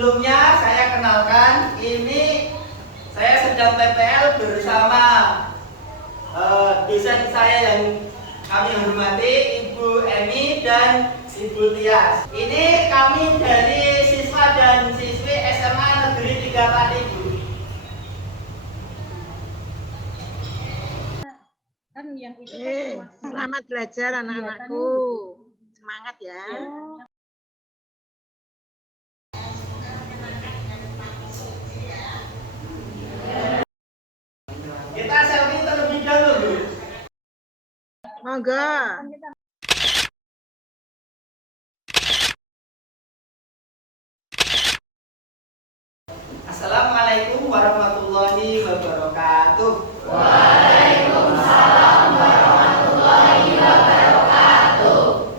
sebelumnya saya kenalkan, ini saya sedang PPL bersama dosen saya yang kami hormati, Ibu Emi dan Ibu Tias. Ini kami dari siswa dan siswi SMA Negeri 3 Pati, Bu. Selamat belajar anak-anakku. Semangat ya. Kita selfie terlebih dahulu. Monggo. Assalamualaikum warahmatullahi wabarakatuh. Waalaikumsalam warahmatullahi wabarakatuh.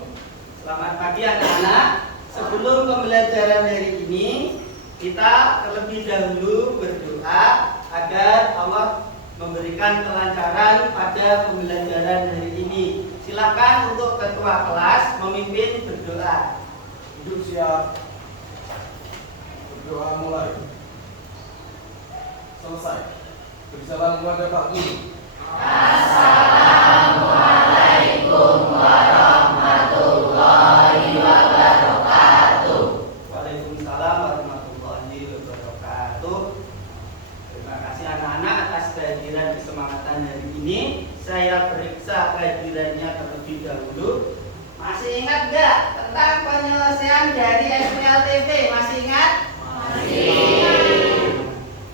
Selamat pagi anak-anak. Sebelum pembelajaran hari ini, kita terlebih dahulu berdoa agar Allah memberikan kelancaran pada pembelajaran hari ini. Silakan untuk ketua kelas memimpin berdoa. Duduk siap. Berdoa mulai. Selesai. Bersalam kepada Pak Guru. Assalamualaikum warahmatullahi wabarakatuh. Waalaikumsalam warahmatullahi wabarakatuh. Terima kasih anak-anak atas kehadiran kesemangatan hari ini. Saya periksa kehadirannya terlebih dahulu. Masih ingat nggak tentang penyelesaian dari SPLTV? Masih ingat?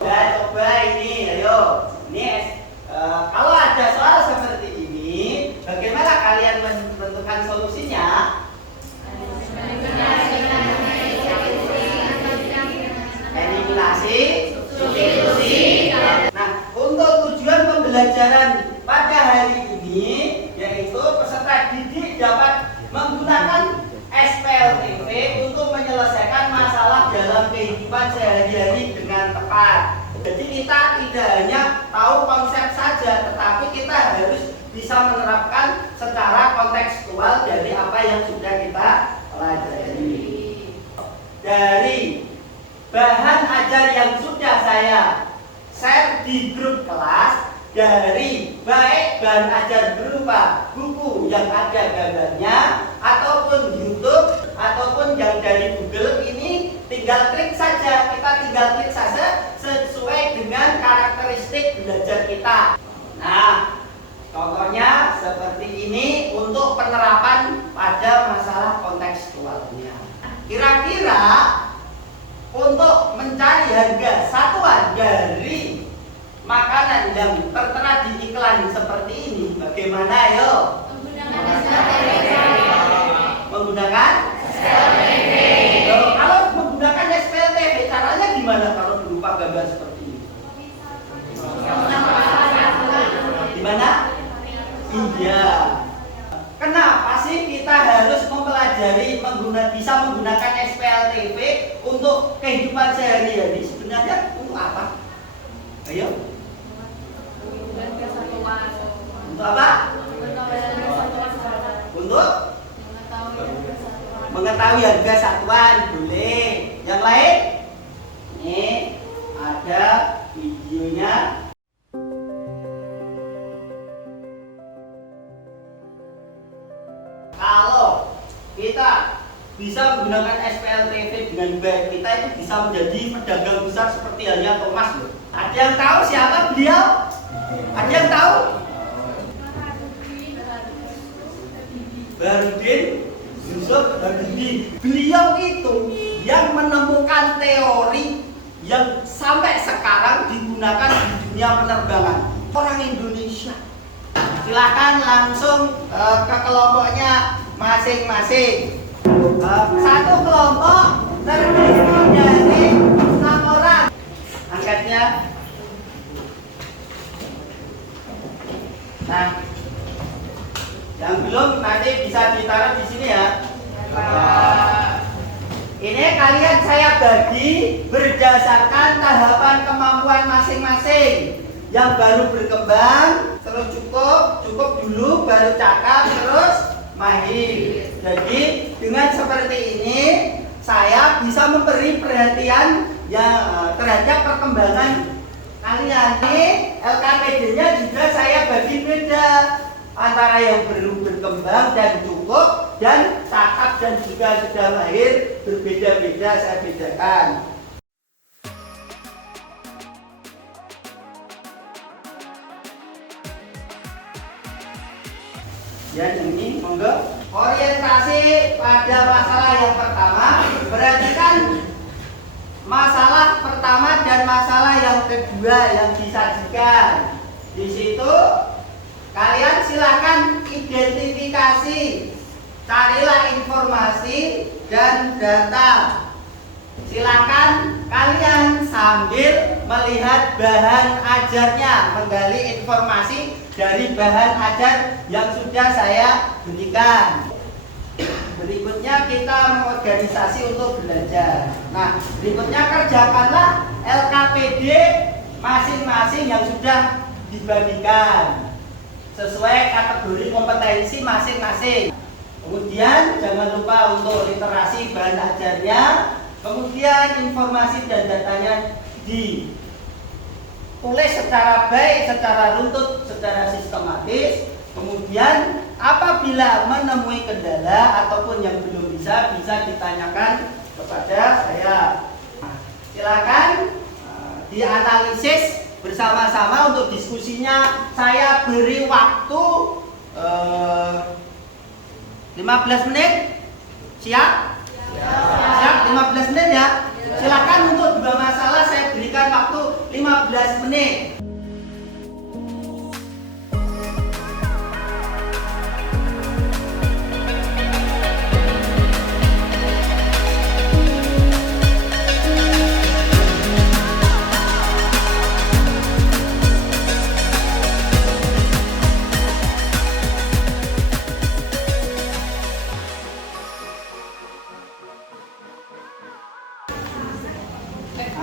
Nah, coba ini, ayo. Ini kalau ada soal seperti ini, bagaimana kalian menentukan solusinya? Eliminasi, substitusi. Nah, untuk tujuan pembelajaran pada hari ini, yaitu peserta didik dapat menggunakan SPLTV untuk menyelesaikan masalah dalam kehidupan sehari-hari dengan tepat. Jadi kita tidak hanya tahu konsep saja, tetapi kita harus bisa menerapkan secara kontekstual dari apa yang sudah kita pelajari. Dari bahan ajar yang sudah saya share di grup kelas, dari baik bahan ajar berupa buku yang ada gambarnya, ataupun YouTube, ataupun yang dari Google, ini tinggal klik saja, kita tinggal klik saja sesuai dengan karakteristik belajar kita. Nah, contohnya seperti ini untuk penerapan pada masalah kontekstualnya. Kira-kira untuk mencari harga satuan dari makanan yang tertera di iklan seperti ini, bagaimana ayo? Menggunakan SPLTV. Kalau menggunakan SPLTV, caranya gimana kalau berupa gambar seperti ini? Gimana? Iya. Kenapa sih kita harus mempelajari bisa menggunakan SPLTV untuk kehidupan sehari-hari? Sebenarnya untuk apa? Ayo. Untuk apa? Untuk mengetahui harga satuan, boleh. Yang lain? Ini ada videonya. Kalau kita bisa menggunakan SPLTV dengan baik, kita itu bisa menjadi pedagang besar seperti halnya Thomas loh. Ada yang tahu siapa beliau? Ada yang tahu? Baharudin Yusuf Habibie. Beliau itu yang menemukan teori yang sampai sekarang digunakan di dunia penerbangan. Orang Indonesia. Silakan langsung ke kelompoknya masing-masing. Satu kelompok terdiri dari 6 orang. Angkatnya. Nah, yang belum nanti bisa ditaruh di sini ya. Ini kalian saya bagi berdasarkan tahapan kemampuan masing-masing. Yang baru berkembang, terus cukup dulu, baru cakap, terus mahir. Jadi dengan seperti ini saya bisa memberi perhatian terhadap perkembangan kalian. Ini LKPD-nya juga saya bagi beda antara yang belum berkembang dan cukup dan cakap dan juga sudah lahir, berbeda-beda saya bedakan. Ya, ini monggo. Orientasi pada masalah yang pertama, perhatikan masalah pertama dan masalah yang kedua yang disajikan. Di situ kalian silakan identifikasi, carilah informasi dan data. Silakan kalian sambil melihat bahan ajarnya, menggali informasi dari bahan ajar yang sudah saya berikan. Berikutnya kita mengorganisasi untuk belajar. Nah, berikutnya kerjakanlah LKPD masing-masing yang sudah dibagikan sesuai kategori kompetensi masing-masing. Kemudian jangan lupa untuk literasi bahan ajarnya. Kemudian informasi dan datanya ditulis secara baik, secara runtut, secara sistematis. Kemudian apabila menemui kendala ataupun yang belum bisa ditanyakan kepada saya. Silakan dianalisis bersama-sama untuk diskusinya. Saya beri waktu 15 menit. Siap? Siap 15 menit ya. Silakan untuk dua masalah saya berikan waktu 15 menit.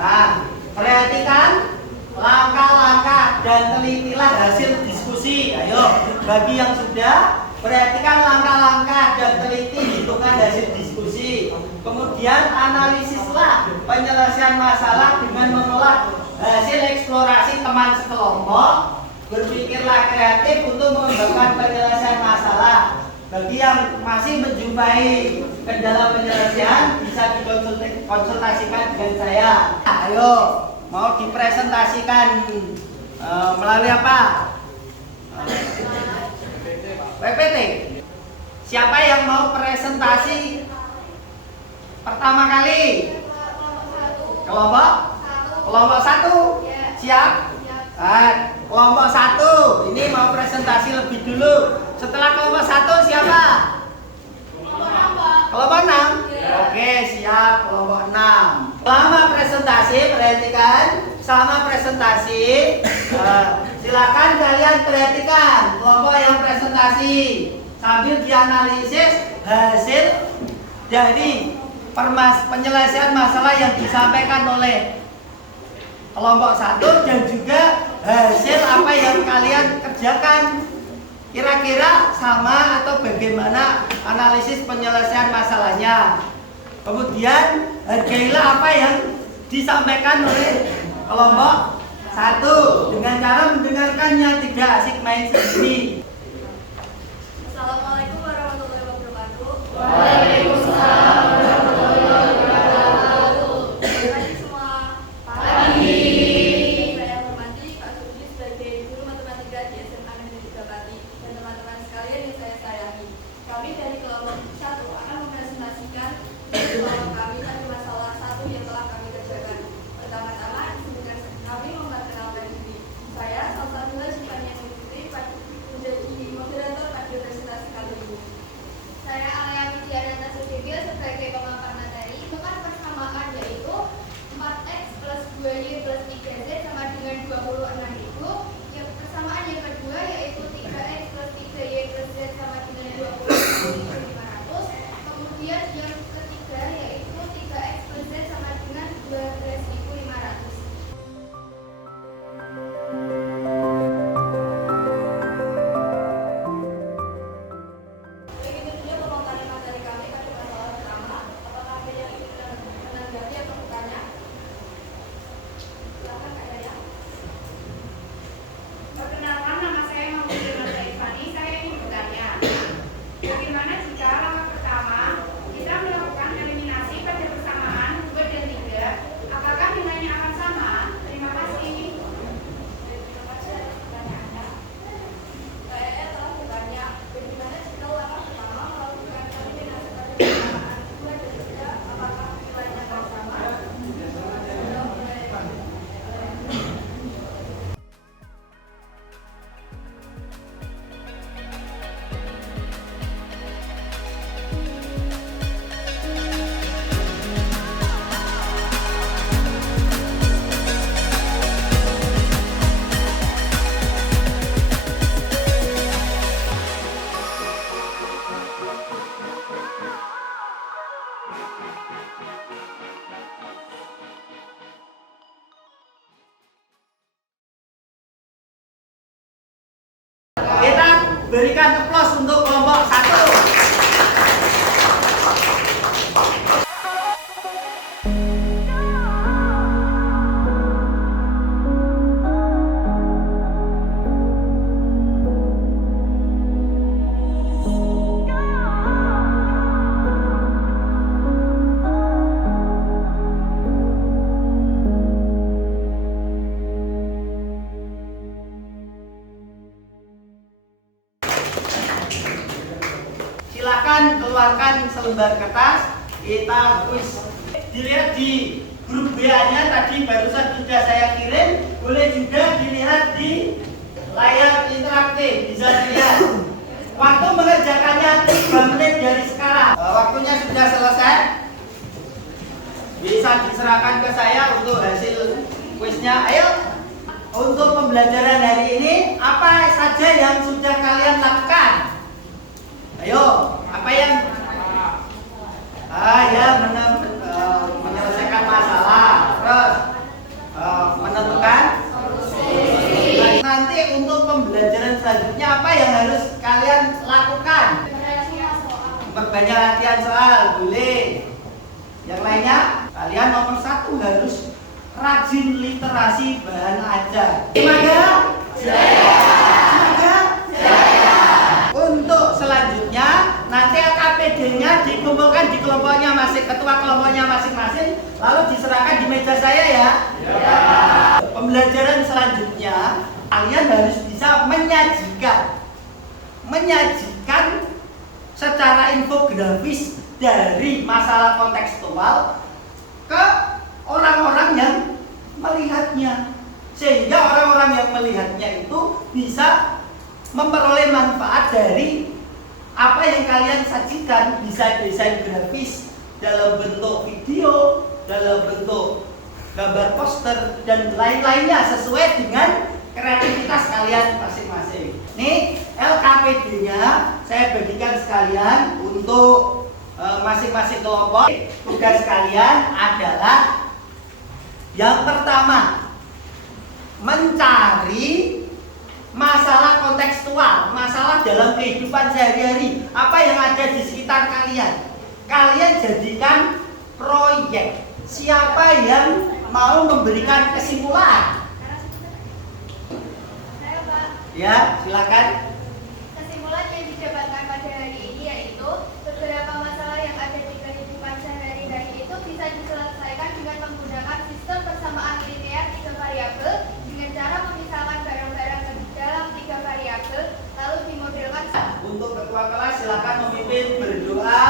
Nah, perhatikan langkah-langkah dan telitilah hasil diskusi. Ayo, bagi yang sudah, perhatikan langkah-langkah dan teliti hitungan hasil diskusi. Kemudian analisislah penyelesaian masalah dengan mengolah hasil eksplorasi teman sekelompok. Berpikirlah kreatif untuk mengembangkan penyelesaian masalah. Bagi yang masih menjumpai kendala penyelesaian bisa dikonsultasikan dengan saya. Ayo, mau dipresentasikan melalui apa? PPT. Siapa yang mau presentasi pertama kali? Kelompok 1. Siap? Kelompok 1 ini mau presentasi lebih dulu. Setelah kelompok 1 siapa? Kelompok 6. Oke, siap. Kelompok 6. Selama presentasi, perhatikan. Selama presentasi, silakan kalian perhatikan kelompok yang presentasi sambil dianalisis hasil dari penyelesaian masalah yang disampaikan oleh kelompok 1 dan juga hasil apa yang kalian kerjakan. Kira-kira sama atau bagaimana analisis penyelesaian masalahnya. Kemudian hargailah apa yang disampaikan oleh kelompok 1 dengan cara mendengarkannya, tidak asik main sendiri. Assalamualaikum warahmatullahi wabarakatuh. Waalaikumsalam warahmatullahi wabarakatuh. Pagi semua. Pagi. Saya hormati Pak Suci sebagai guru matematika di SMA Negeri Bapati dan teman-teman sekalian yang saya sayangi. Kami dari kelompok 1 akan mempresentasikan kelompok kami tentang masalah 1 yang telah kami kerjakan. Pertama-tama, izinkan kami memperkenalkan diri. Saya Salsabila Cipania Putri menjadi moderator pada presentasi kali ini. Saya Arya Widyanata Berikan aplaus untuk kelompok 1. Silakan keluarkan selembar kertas, kita kuis. Dilihat di grup BA-nya tadi barusan sudah saya kirim, boleh juga dilihat di layar interaktif, bisa dilihat. Waktu mengerjakannya 3 menit dari sekarang. Waktunya sudah selesai. Bisa diserahkan ke saya untuk hasil kuisnya. Ayo, untuk pembelajaran hari ini apa saja yang sudah kalian lakukan? Ayo, apa yang menyelesaikan masalah, terus menentukan nanti untuk pembelajaran selanjutnya apa yang harus kalian lakukan? Memperbanyak latihan soal, boleh. Yang lainnya, kalian nomor 1 harus rajin literasi bahan ajar. Gimana? Untuk selanjutnya nanti LKPD-nya dikumpulkan di kelompoknya ketua kelompoknya masing-masing, lalu diserahkan di meja saya ya. Pembelajaran selanjutnya kalian harus bisa menyajikan secara infografis dari masalah kontekstual ke orang-orang yang melihatnya, sehingga orang-orang yang melihatnya itu bisa memperoleh manfaat dari apa yang kalian sajikan. Bisa desain grafis dalam bentuk video, dalam bentuk gambar poster, dan lain-lainnya sesuai dengan kreativitas kalian masing-masing. Nih LKPD-nya saya bagikan sekalian untuk masing-masing kelompok. Tugas kalian adalah yang pertama, mencari masalah kontekstual, masalah dalam kehidupan sehari-hari, apa yang ada di sekitar kalian. Kalian jadikan proyek. Siapa yang mau memberikan kesimpulan? Ya, silakan. Kesimpulan yang didapatkan pada hari ini yaitu beberapa masalah yang ada di kehidupan sehari-hari itu bisa diselesaikan dengan menggunakan sistem persamaan linear 3 variabel dengan cara memisahkan barang-barang dalam 3 variabel lalu dimodelkan. Untuk ketua kelas silakan memimpin berdoa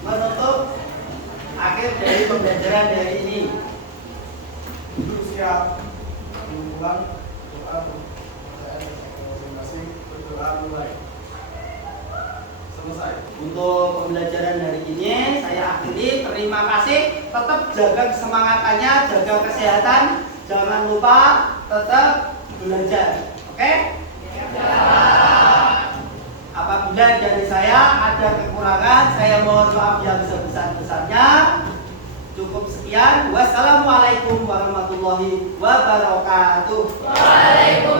menutup akhir dari pembelajaran hari ini. Duduk siap. Pulang doa masing-masing, berdoa mulai. Selesai. Untuk pembelajaran hari ini saya akhiri. Terima kasih. Tetap jaga kesemangatannya, jaga kesehatan. Jangan lupa tetap belajar. Oke? Apabila dari saya ada kekurangan, saya mohon maaf yang sebesar-besarnya. Cukup sekian. Wassalamualaikum warahmatullahi wabarakatuh. Waalaikumsalam.